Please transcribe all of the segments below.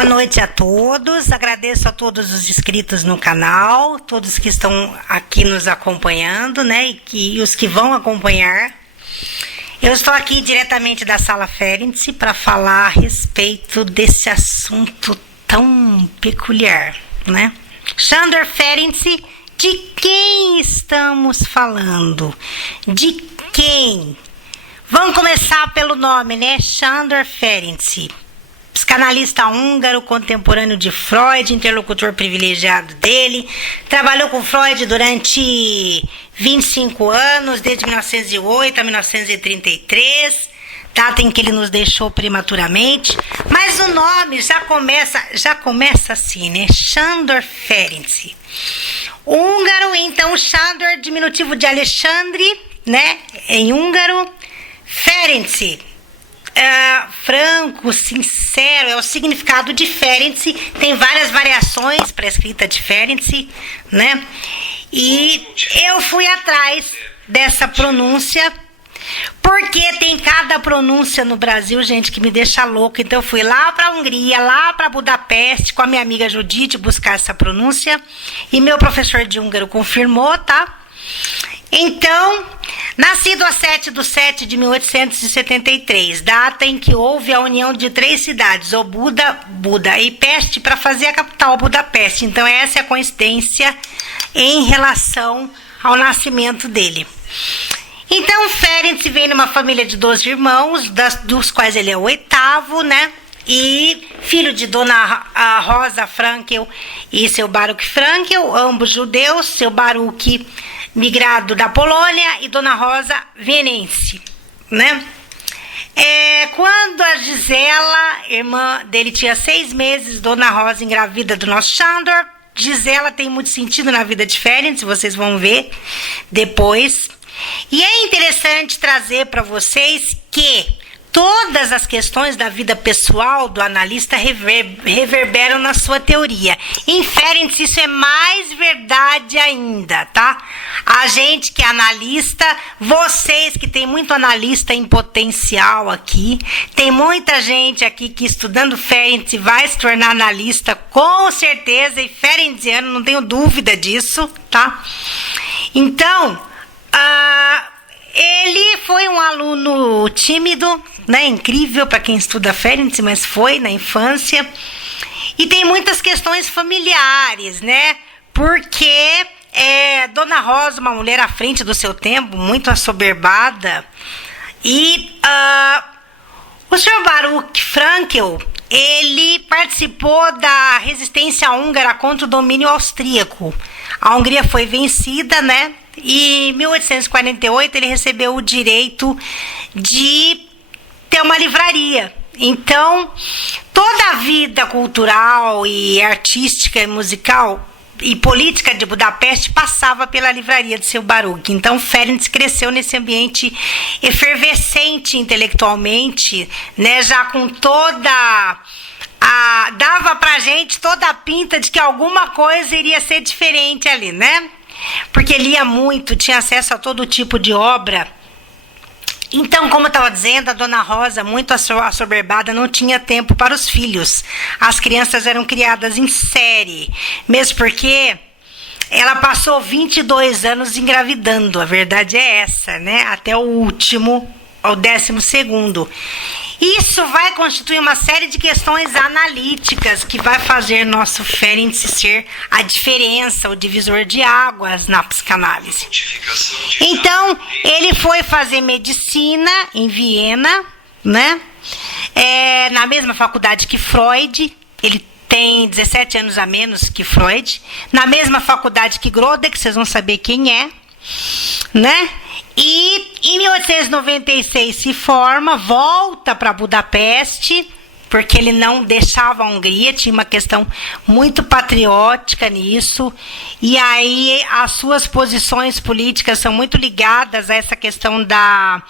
Boa noite a todos, agradeço a todos os inscritos no canal, todos que estão aqui nos acompanhando, né, e os que vão acompanhar. Eu estou aqui diretamente da Sala Ferenczi para falar a respeito desse assunto tão peculiar, né? Sándor Ferenczi, de quem estamos falando? De quem? Vamos começar pelo nome, né? Sándor Ferenczi. Psicanalista húngaro, contemporâneo de Freud, interlocutor privilegiado dele. Trabalhou com Freud durante 25 anos, desde 1908 a 1933, data em que ele nos deixou prematuramente. Mas o nome já começa assim, né? Sándor Ferenczi. Húngaro, então, Sándor, diminutivo de Alexandre, né? Em húngaro. Ferenczi. Franco, sincero, é o significado de Ferenczi. Tem várias variações para a escrita de Ferenczi, né? E eu fui atrás dessa pronúncia, porque tem cada pronúncia no Brasil, gente, que me deixa louca. Então eu fui lá para a Hungria, lá para Budapeste, com a minha amiga Judite, buscar essa pronúncia. E meu professor de húngaro confirmou, tá? Então, nascido a 7/7 de 1873, data em que houve a união de 3 cidades, o Buda e Peste, para fazer a capital, Budapeste. Então, essa é a coincidência em relação ao nascimento dele. Então, Ferenczi vem numa família de 12 irmãos, dos quais ele é o 8º, né? E filho de Dona Rosa Frankel e seu Baruch Frankel, ambos judeus, seu Baruch migrado da Polônia e Dona Rosa vienense, né? Quando a Gisela, irmã dele, tinha 6 meses, Dona Rosa engravida do nosso Sándor. Gisela tem muito sentido na vida de Ferenczi, vocês vão ver depois. E é interessante trazer para vocês que todas as questões da vida pessoal do analista reverberam na sua teoria. Em Ferenczi isso é mais verdade ainda, tá? A gente que é analista, vocês que tem muito analista em potencial aqui, tem muita gente aqui que estudando Ferenczi vai se tornar analista com certeza, e ferenciano, não tenho dúvida disso, tá? Então, ele foi um aluno tímido, né, incrível para quem estuda Ferenczi, mas foi na infância. E tem muitas questões familiares, né? Porque Dona Rosa, uma mulher à frente do seu tempo, muito assoberbada. E o Sr. Baruch Frankel, ele participou da resistência húngara contra o domínio austríaco. A Hungria foi vencida, né? E em 1848 ele recebeu o direito de ter uma livraria. Então, toda a vida cultural e artística e musical e política de Budapeste passava pela livraria de seu Baruch. Então, Ferenczi cresceu nesse ambiente efervescente intelectualmente, né, já com toda dava pra gente toda a pinta de que alguma coisa iria ser diferente ali, né? Porque lia muito, tinha acesso a todo tipo de obra. Então, como eu estava dizendo, a Dona Rosa, muito assoberbada, não tinha tempo para os filhos. As crianças eram criadas em série, mesmo porque ela passou 22 anos engravidando, a verdade é essa, né? Até o último, ao 12º. Isso vai constituir uma série de questões analíticas que vai fazer nosso Ferenczi ser a diferença, o divisor de águas na psicanálise. Então, ele foi fazer medicina em Viena, né? Na mesma faculdade que Freud. Ele tem 17 anos a menos que Freud. Na mesma faculdade que Grodek, vocês vão saber quem é, né? E em 1896 se forma, volta para Budapeste, porque ele não deixava a Hungria, tinha uma questão muito patriótica nisso, e aí as suas posições políticas são muito ligadas a essa questão da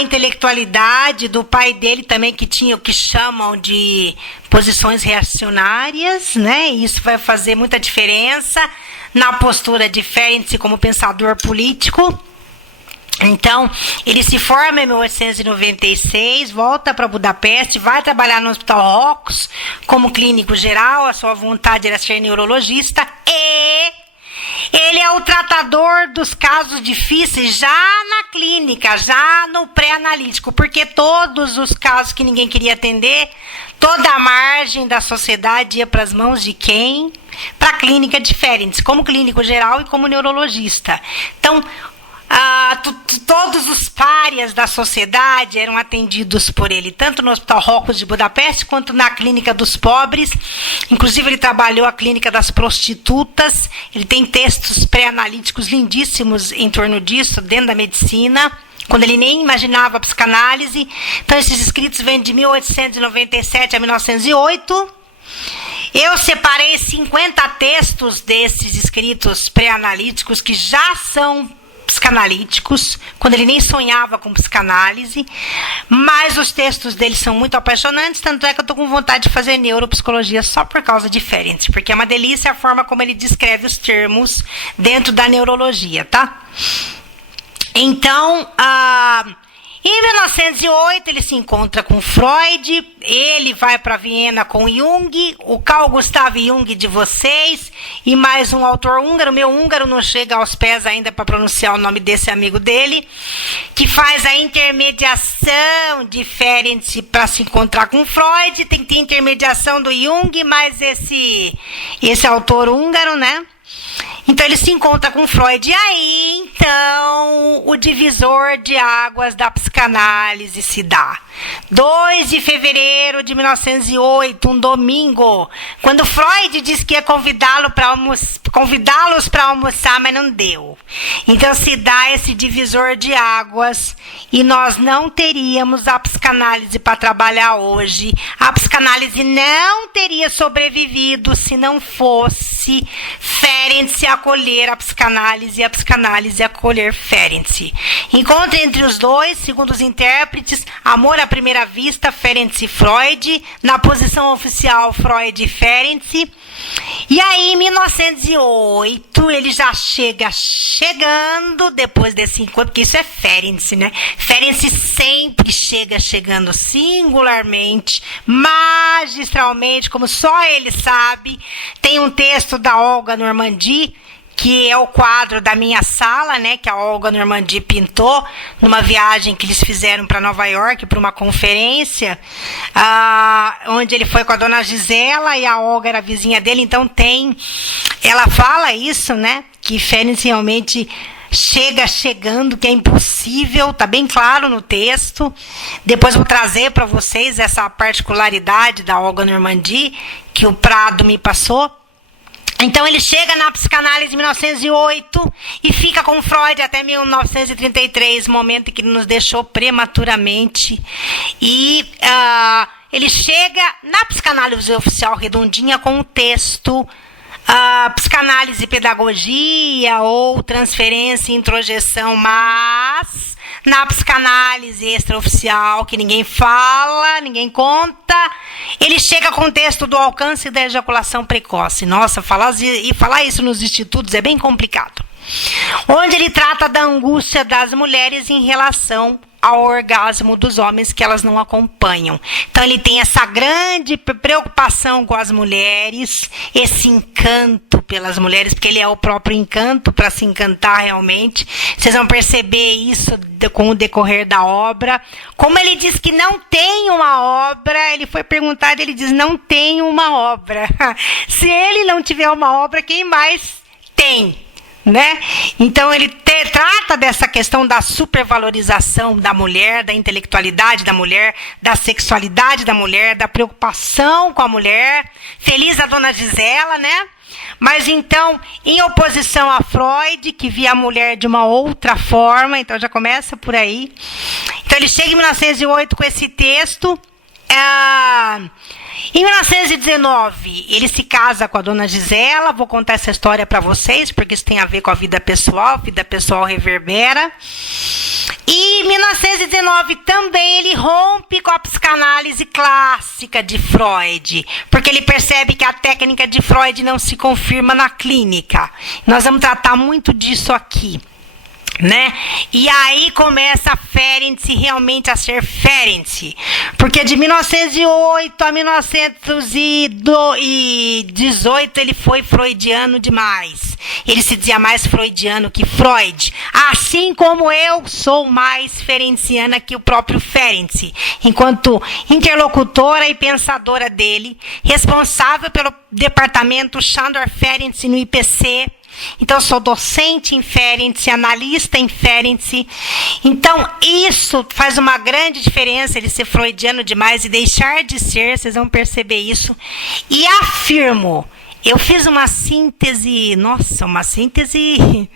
intelectualidade do pai dele também, que tinha o que chamam de posições reacionárias, né? E isso vai fazer muita diferença na postura de Ferenczi como pensador político. Então, ele se forma em 1896, volta para Budapeste, vai trabalhar no Hospital Rocos como clínico geral, a sua vontade era ser neurologista, e ele é o tratador dos casos difíceis já na clínica, já no pré-analítico, porque todos os casos que ninguém queria atender, toda a margem da sociedade ia para as mãos de quem? Para a clínica de Ferenc, como clínico geral e como neurologista. Então, todos os párias da sociedade eram atendidos por ele, tanto no Hospital Rocos de Budapeste, quanto na Clínica dos Pobres. Inclusive, ele trabalhou a Clínica das Prostitutas. Ele tem textos pré-analíticos lindíssimos em torno disso, dentro da medicina, quando ele nem imaginava a psicanálise. Então, esses escritos vêm de 1897 a 1908. Eu separei 50 textos desses escritos pré-analíticos que já são psicanalíticos, quando ele nem sonhava com psicanálise, mas os textos dele são muito apaixonantes, tanto é que eu estou com vontade de fazer neuropsicologia só por causa de Ferenc, porque é uma delícia a forma como ele descreve os termos dentro da neurologia, tá? Então, em 1908, ele se encontra com Freud, ele vai para Viena com Jung, o Carl Gustav Jung de vocês, e mais um autor húngaro, meu húngaro não chega aos pés ainda para pronunciar o nome desse amigo dele, que faz a intermediação de Ferenc para se encontrar com Freud. Tem que ter intermediação do Jung, mais esse autor húngaro, né? Então, ele se encontra com Freud. E aí, então, o divisor de águas da psicanálise se dá. 2 de fevereiro de 1908, um domingo, quando Freud disse que ia convidá-los para almoçar, mas não deu. Então, se dá esse divisor de águas e nós não teríamos a psicanálise para trabalhar hoje. A psicanálise não teria sobrevivido se não fosse Ferenc acolher a psicanálise e a psicanálise acolher Ferenc. Encontro entre os dois, segundo os intérpretes, amor à primeira vista, Ferenc e Freud, na posição oficial Freud e Ferenc. E aí, em 1908, ele já chegando depois desse encontro, porque isso é Ferenc, né? Ferenc sempre chegando singularmente, magistralmente, como só ele sabe. Tem um texto da Olga Normandy, que é o quadro da minha sala, né, que a Olga Normandy pintou numa viagem que eles fizeram para Nova York, para uma conferência, onde ele foi com a dona Gisela e a Olga era a vizinha dele. Então ela fala isso, né, que Ferenc realmente chegando, que é impossível, tá bem claro no texto. Depois vou trazer para vocês essa particularidade da Olga Normandy, que o Prado me passou. Então, ele chega na psicanálise em 1908 e fica com Freud até 1933, momento em que ele nos deixou prematuramente. E ele chega na psicanálise oficial redondinha com o texto Psicanálise e Pedagogia ou Transferência e Introjeção, mas na psicanálise extraoficial, que ninguém fala, ninguém conta, ele chega com o texto do alcance da ejaculação precoce. Nossa, falar isso nos institutos é bem complicado. Onde ele trata da angústia das mulheres em relação ao orgasmo dos homens, que elas não acompanham. Então, ele tem essa grande preocupação com as mulheres, esse encanto pelas mulheres, porque ele é o próprio encanto para se encantar realmente. Vocês vão perceber isso com o decorrer da obra. Como ele diz que não tem uma obra, ele foi perguntado, ele diz, não tem uma obra. Se ele não tiver uma obra, quem mais tem? Né? Então, ele trata dessa questão da supervalorização da mulher, da intelectualidade da mulher, da sexualidade da mulher, da preocupação com a mulher. Feliz a dona Gisela, né? Mas, então, em oposição a Freud, que via a mulher de uma outra forma, então já começa por aí. Então, ele chega em 1908 com esse texto. Em 1919, ele se casa com a dona Gisela. Vou contar essa história para vocês, porque isso tem a ver com a vida pessoal reverbera. E em 1919 também ele rompe com a psicanálise clássica de Freud, porque ele percebe que a técnica de Freud não se confirma na clínica. Nós vamos tratar muito disso aqui. né? E aí começa a Ferenczi realmente a ser Ferenczi, porque de 1908 a 1918 ele foi freudiano demais. Ele se dizia mais freudiano que Freud, assim como eu sou mais ferenciana que o próprio Ferenczi, enquanto interlocutora e pensadora dele, responsável pelo departamento Sándor Ferenczi no IPC. Então, sou docente em Ferenczi, analista em Ferenczi. Então, isso faz uma grande diferença, ele ser freudiano demais e deixar de ser, vocês vão perceber isso. E afirmo, eu fiz uma síntese, uma síntese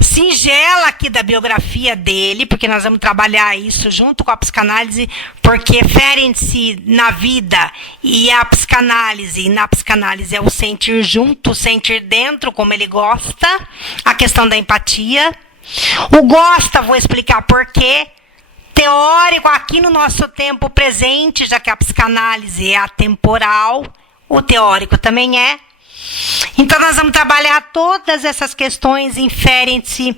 singela aqui da biografia dele, porque nós vamos trabalhar isso junto com a psicanálise, porque Ferenczi na vida e a psicanálise, e na psicanálise é o sentir junto, o sentir dentro, como ele gosta, a questão da empatia. O gosta, vou explicar por quê. Teórico aqui no nosso tempo presente, já que a psicanálise é atemporal, o teórico também é. Então, nós vamos trabalhar todas essas questões em Ferenczi,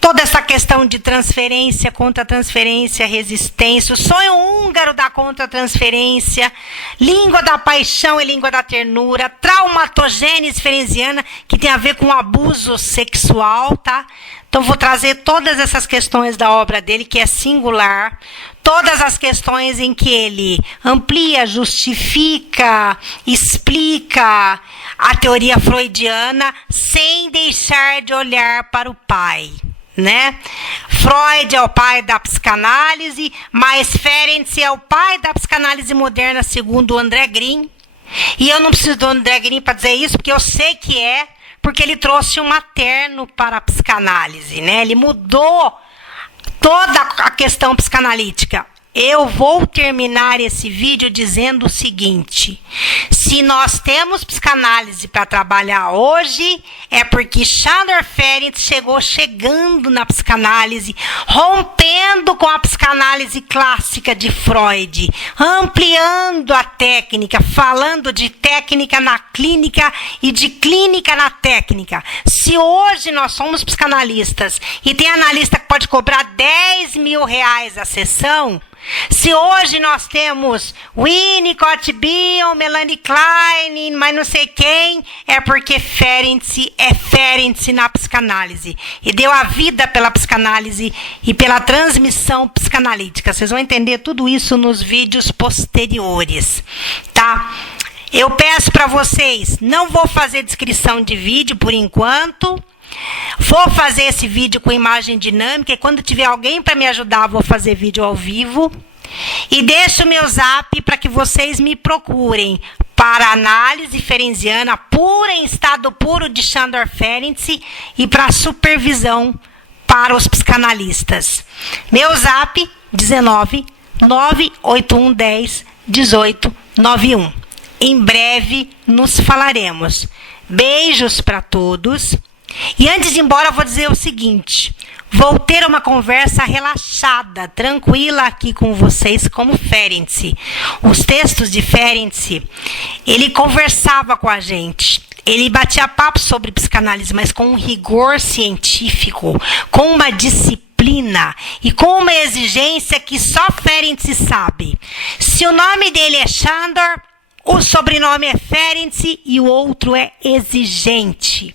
toda essa questão de transferência, contra-transferência, resistência, o sonho húngaro da contra-transferência, língua da paixão e língua da ternura, traumatogênese ferenciana, que tem a ver com abuso sexual, tá? Então, vou trazer todas essas questões da obra dele, que é singular, todas as questões em que ele amplia, justifica, explica a teoria freudiana, sem deixar de olhar para o pai, né? Freud é o pai da psicanálise, mas Ferenczi é o pai da psicanálise moderna, segundo o André Green. E eu não preciso do André Green para dizer isso, porque eu sei que é, porque ele trouxe um materno para a psicanálise, né? Ele mudou toda a questão psicanalítica. Eu vou terminar esse vídeo dizendo o seguinte: se nós temos psicanálise para trabalhar hoje, é porque Sándor Ferenczi chegando na psicanálise, rompendo com a psicanálise clássica de Freud, ampliando a técnica, falando de técnica na clínica e de clínica na técnica. Se hoje nós somos psicanalistas e tem analista que pode cobrar R$10.000 a sessão, se hoje nós temos Winnicott, Bion, Melanie Klein, mas não sei quem, é porque Ferenczi é Ferenczi na psicanálise. E deu a vida pela psicanálise e pela transmissão psicanalítica. Vocês vão entender tudo isso nos vídeos posteriores, tá? Eu peço para vocês, não vou fazer descrição de vídeo por enquanto. Vou fazer esse vídeo com imagem dinâmica e quando tiver alguém para me ajudar, vou fazer vídeo ao vivo. E deixo o meu zap para que vocês me procurem para análise ferenciana pura, em estado puro de Sándor Ferenczi, e para supervisão para os psicanalistas. Meu zap 19 981 10 18 91. Em breve nos falaremos. Beijos para todos. E antes de ir embora, eu vou dizer o seguinte: vou ter uma conversa relaxada, tranquila aqui com vocês, como Ferenczi. Os textos de Ferenczi, ele conversava com a gente. Ele batia papo sobre psicanálise, mas com um rigor científico, com uma disciplina e com uma exigência que só Ferenczi sabe. Se o nome dele é Sándor, o sobrenome é Ferenczi e o outro é exigente.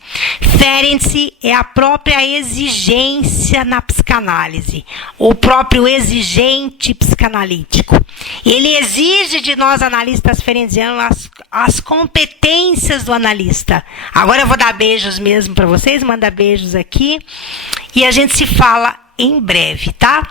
Ferenczi é a própria exigência na psicanálise, o próprio exigente psicanalítico. Ele exige de nós, analistas ferencianos, as competências do analista. Agora eu vou dar beijos mesmo para vocês, manda beijos aqui. E a gente se fala em breve, tá?